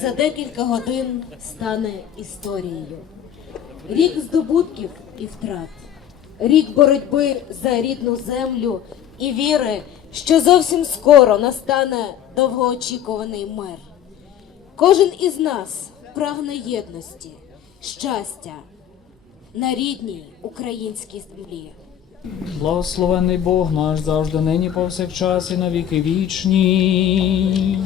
13-й за декілька годин стане історією. Рік здобутків і втрат, рік боротьби за рідну землю і віри, що зовсім скоро настане довгоочікуваний мир. Кожен із нас прагне єдності, щастя на рідній українській землі. Благословений Бог наш завжди нині повсякчас і на віки вічні.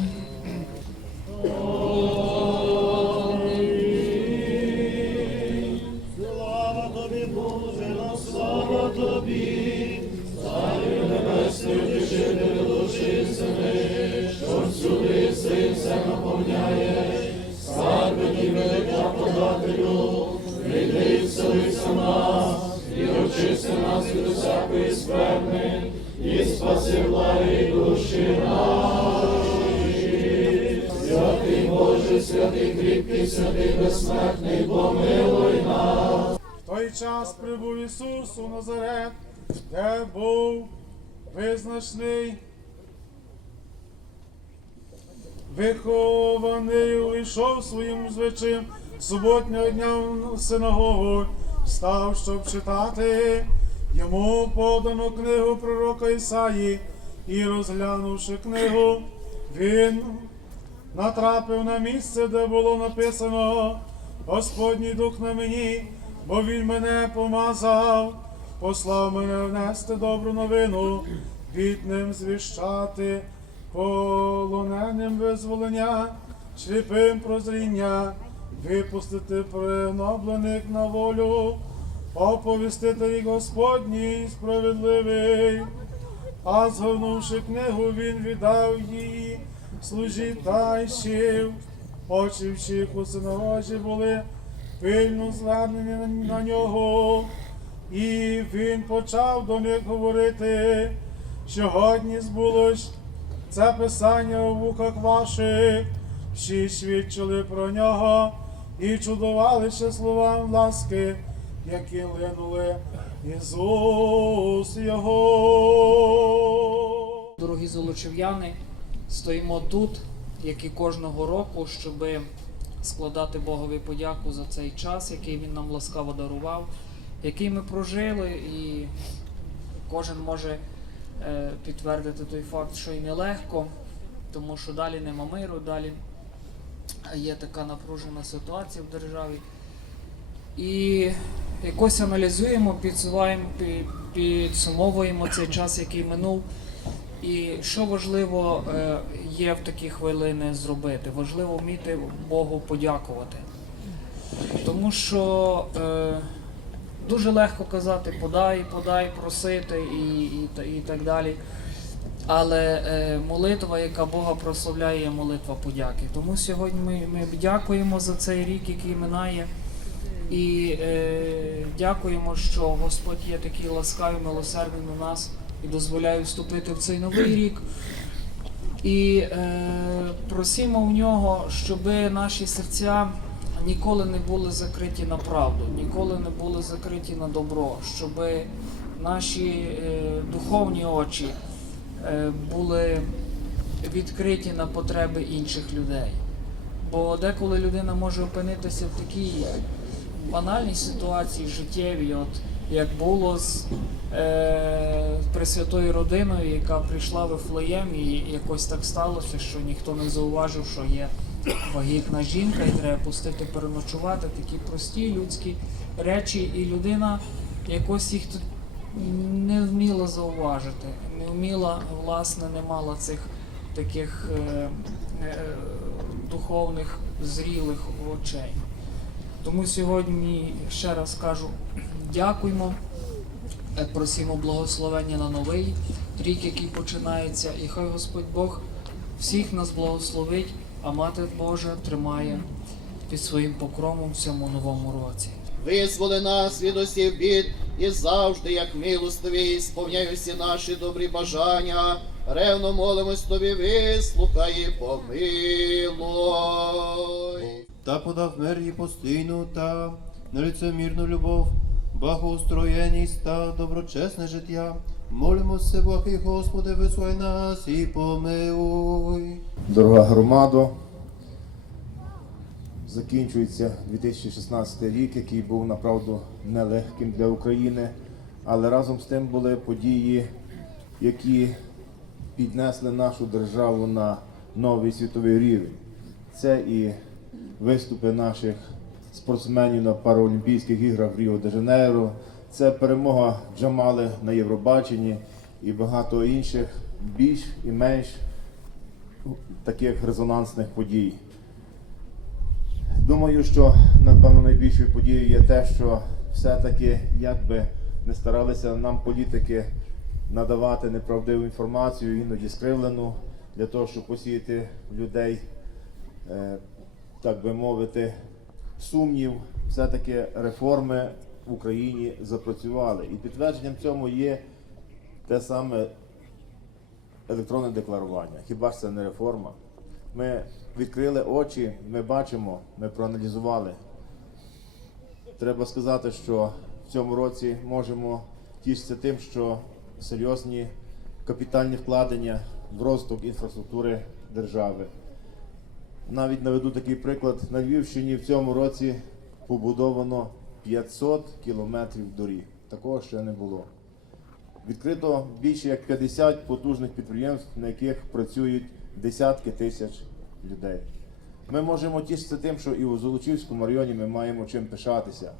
Прийди і вселися в нас, і очисти нас від усякої скверни, і спаси влади душі наші. Святий Боже, святий кріпкий, святий безсмертний, помилуй нас. В той час прибув Ісус у Назарет, де був визначний, вихований, увійшов своїм звичаєм суботнього дня в синагогу, став, щоб читати. Йому подано книгу пророка Ісаї, і розглянувши книгу, він натрапив на місце, де було написано Господній дух на мені, бо він мене помазав, послав мене внести добру новину, бідним звіщати, полоненим визволення, сліпим прозріння, випустити пригноблених на волю, оповістити рік Господній справедливий. А згорнувши книгу, він віддав її служі тайщів. Очі всіх у синагозі були пильно звернені на нього, і він почав до них говорити, сьогодні збулось це писання у вухах ваших, всі свідчили про нього і чудувалися словам ласки, які линули із уст його. Дорогі золочів'яни, стоїмо тут, як і кожного року, щоб складати Богові подяку за цей час, який він нам ласкаво дарував, який ми прожили, і кожен може е, підтвердити той факт, що і нелегко, тому що далі нема миру, далі є така напружена ситуація в державі. І якось аналізуємо, підсуваємо, підсумовуємо цей час, який минув. І що важливо е, є в такі хвилини зробити? Важливо вміти Богу подякувати. Тому що е, дуже легко казати подай, подай, просити і, і, і так далі. Але е, молитва, яка Бога прославляє, є молитва подяки. Тому сьогодні ми, ми дякуємо за цей рік, який минає. І е, дякуємо, що Господь є такий ласкавий, милосердний на нас і дозволяє вступити в цей новий рік. І е, просимо в нього, щоб наші серця ніколи не були закриті на правду, ніколи не були закриті на добро, щоб наші е, духовні очі були відкриті на потреби інших людей. Бо деколи людина може опинитися в такій банальній ситуації життєвій, от як було з е, Пресвятою родиною, яка прийшла в Ефлеєм, і якось так сталося, що ніхто не зауважив, що є вагітна жінка, і треба пустити переночувати. Такі прості людські речі, і людина якось їх не вміла зауважити, не вміла, власне, не мала цих таких е, е, духовних зрілих очей. Тому сьогодні ще раз кажу дякуємо, просимо благословення на новий рік, який починається, і хай Господь Бог всіх нас благословить, а Мати Божа тримає під своїм покровом в цьому новому році. Визволи нас від усіх бід і завжди, як милостиві, сповняй усі наші добрі бажання. Ревно молимось тобі, вислухай і помилуй. та подав мир і постійну та нелицемірну любов, благоустроєність та доброчесне життя. Молимося, благий Господи, вислухай нас і помилуй. Дорога громадо, закінчується 2016 рік, який був направду нелегким для України, але разом з тим були події, які піднесли нашу державу на новий світовий рівень. Це і виступи наших спортсменів на Паралімпійських іграх в Ріо де Жанейро, це перемога Джамали на Євробаченні і багато інших більш і менш таких резонансних подій. Думаю, що напевно найбільшою подією є те, що все-таки, як би не старалися нам політики надавати неправдиву інформацію, іноді скривлену, для того, щоб посіяти людей, е, так би мовити, сумнів, все-таки реформи в Україні запрацювали. І підтвердженням цьому є те саме електронне декларування. Хіба ж це не реформа? Ми відкрили очі, ми бачимо, ми проаналізували. Треба сказати, що в цьому році можемо тішитися тим, що серйозні капітальні вкладення в розвиток інфраструктури держави. Навіть наведу такий приклад: на Львівщині в цьому році побудовано 500 кілометрів доріг. Такого ще не було. Відкрито більше як 50 потужних підприємств, на яких працюють десятки тисяч людей. Ми можемо тішитися тим, що і у Золочівському районі ми маємо чим пишатися.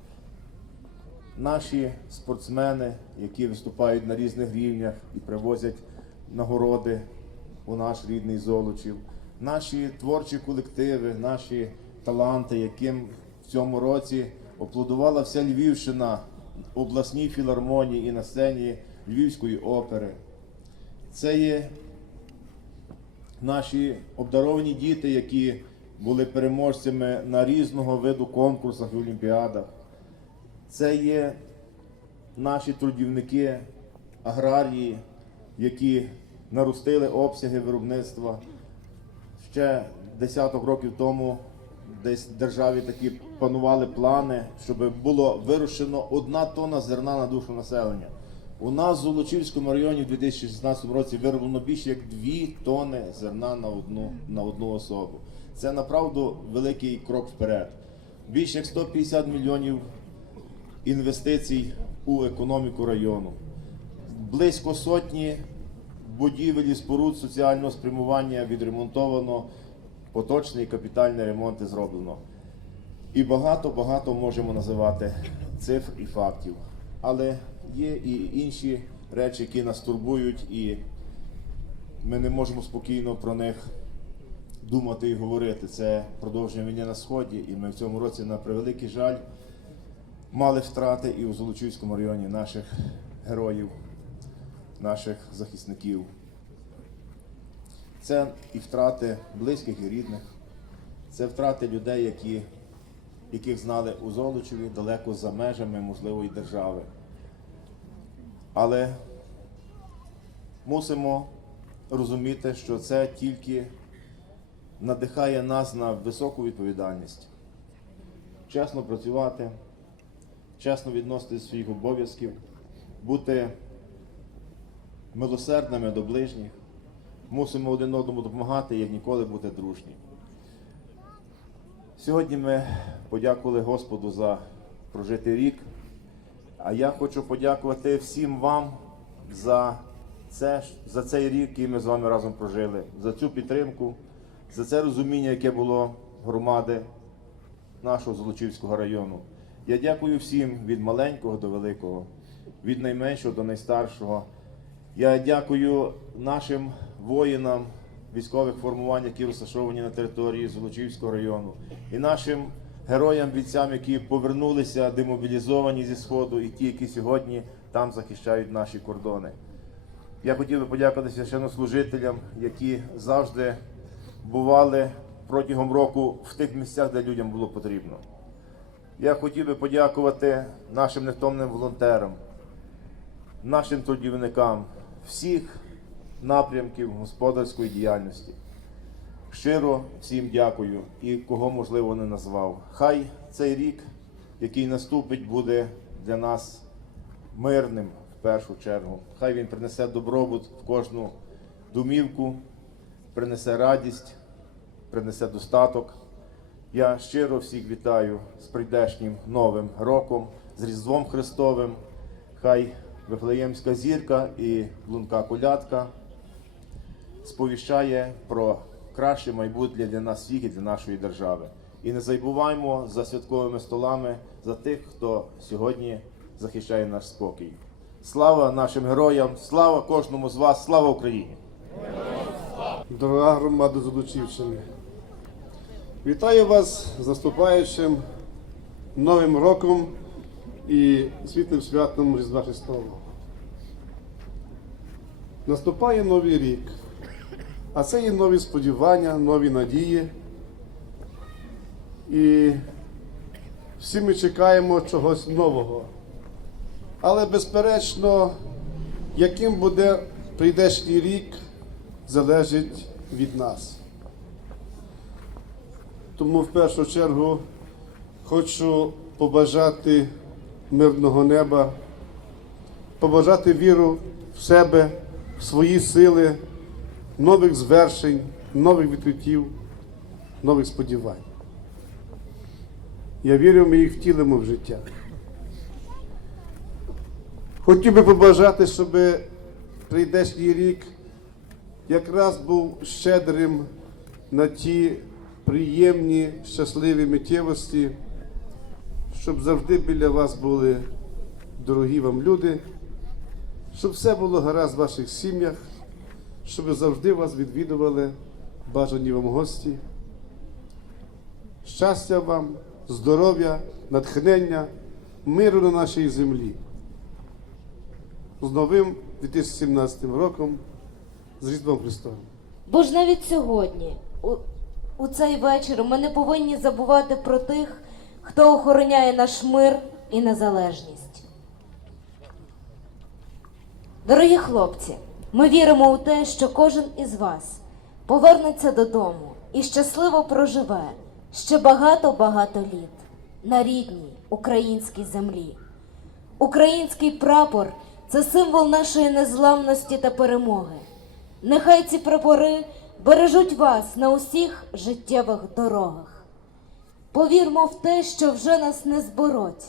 Наші спортсмени, які виступають на різних рівнях і привозять нагороди у наш рідний Золочів, наші творчі колективи, наші таланти, яким в цьому році оплодувала вся Львівщина обласній філармонії і на сцені Львівської опери. Це є наші обдаровані діти, які були переможцями на різного виду конкурсах і олімпіадах. Це є наші трудівники, аграрії, які наростили обсяги виробництва. Ще десяток років тому десь в державі такі панували плани, щоб було вирощено одна тонна зерна на душу населення. У нас в Золочівському районі в 2016 році вироблено більше як 2 тонни зерна на одну, на одну особу. Це направду великий крок вперед. Більше як 150 мільйонів інвестицій у економіку району. Близько сотні будівель і споруд соціального спрямування відремонтовано, поточний капітальний ремонт зроблено. І багато-багато можемо називати цифр і фактів. Але є і інші речі, які нас турбують, і ми не можемо спокійно про них думати і говорити. Це продовження війни на Сході, і ми в цьому році, на превеликий жаль, мали втрати і у Золочівському районі наших героїв, наших захисників. Це і втрати близьких і рідних, це втрати людей, які, яких знали у Золочеві далеко за межами можливої держави. Але мусимо розуміти, що це тільки надихає нас на високу відповідальність, чесно працювати, чесно відноситись до своїх обов'язків, бути милосердними до ближніх, мусимо один одному допомагати, як ніколи бути дружні. Сьогодні ми подякували Господу за прожитий рік. А я хочу подякувати всім вам за, це, за цей рік, який ми з вами разом прожили, за цю підтримку, за це розуміння, яке було громади нашого Золочівського району. Я дякую всім від маленького до великого, від найменшого до найстаршого. Я дякую нашим воїнам військових формувань, які розташовані на території Золочівського району, і нашим героям, бійцям, які повернулися демобілізовані зі Сходу, і ті, які сьогодні там захищають наші кордони. Я хотів би подякувати священнослужителям, які завжди бували протягом року в тих місцях, де людям було потрібно. Я хотів би подякувати нашим невтомним волонтерам, нашим трудівникам всіх напрямків господарської діяльності. Щиро всім дякую і кого можливо не назвав. Хай цей рік, який наступить, буде для нас мирним в першу чергу. Хай він принесе добробут в кожну домівку, принесе радість, принесе достаток. Я щиро всіх вітаю з прийдешнім новим роком, з Різдвом Христовим. Хай Вифлеємська зірка і лунка колядка сповіщає про краще майбутнє для нас всіх і для нашої держави. І не забуваємо за святковими столами за тих, хто сьогодні захищає наш спокій. Слава нашим героям, слава кожному з вас, слава Україні! Дорога громада Золочівщини, вітаю вас з наступаючим Новим роком і світлим святом Різдва Христового. Наступає новий рік, а це є нові сподівання, нові надії. І всі ми чекаємо чогось нового. Але безперечно, яким буде прийдешній рік, залежить від нас. Тому в першу чергу хочу побажати мирного неба, побажати віру в себе, в свої сили, нових звершень, нових відкриттів, нових сподівань. Я вірю, ми їх втілимо в життя. Хотів би побажати, щоб прийдешній рік якраз був щедрим на ті приємні, щасливі миттєвості, щоб завжди біля вас були дорогі вам люди, щоб все було гаразд в ваших сім'ях, щоб завжди вас відвідували бажані вам гості. Щастя вам, здоров'я, натхнення, миру на нашій землі. З новим 2017 роком, з Різдвом Христовим. Бо ж навіть сьогодні, у, у цей вечір, ми не повинні забувати про тих, хто охороняє наш мир і незалежність. Дорогі хлопці, ми віримо у те, що кожен із вас повернеться додому і щасливо проживе ще багато-багато літ на рідній українській землі. Український прапор це символ нашої незламності та перемоги. Нехай ці прапори бережуть вас на усіх життєвих дорогах. Повірмо в те, що вже нас не збороть,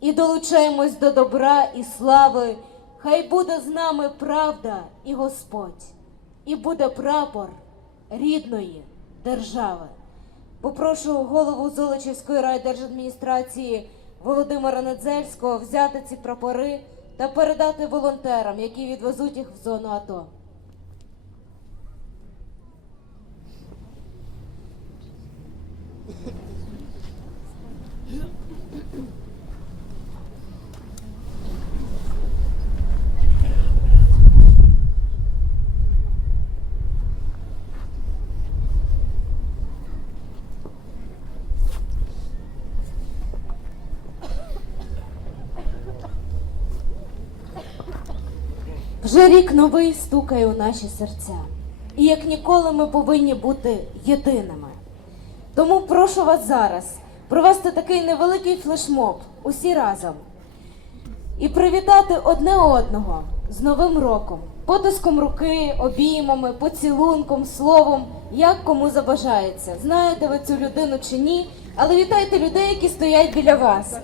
і долучаємось до добра і слави. Хай буде з нами правда і Господь, і буде прапор рідної держави. Попрошу голову Золочівської райдержадміністрації Володимира Недзельського взяти ці прапори та передати волонтерам, які відвезуть їх в зону АТО. Вже рік новий стукає у наші серця. І як ніколи ми повинні бути єдиними. Тому прошу вас зараз провести такий невеликий флешмоб усі разом і привітати одне одного з Новим роком, потиском руки, обіймами, поцілунком, словом, як кому забажається. Знаєте ви цю людину чи ні, але вітайте людей, які стоять біля вас.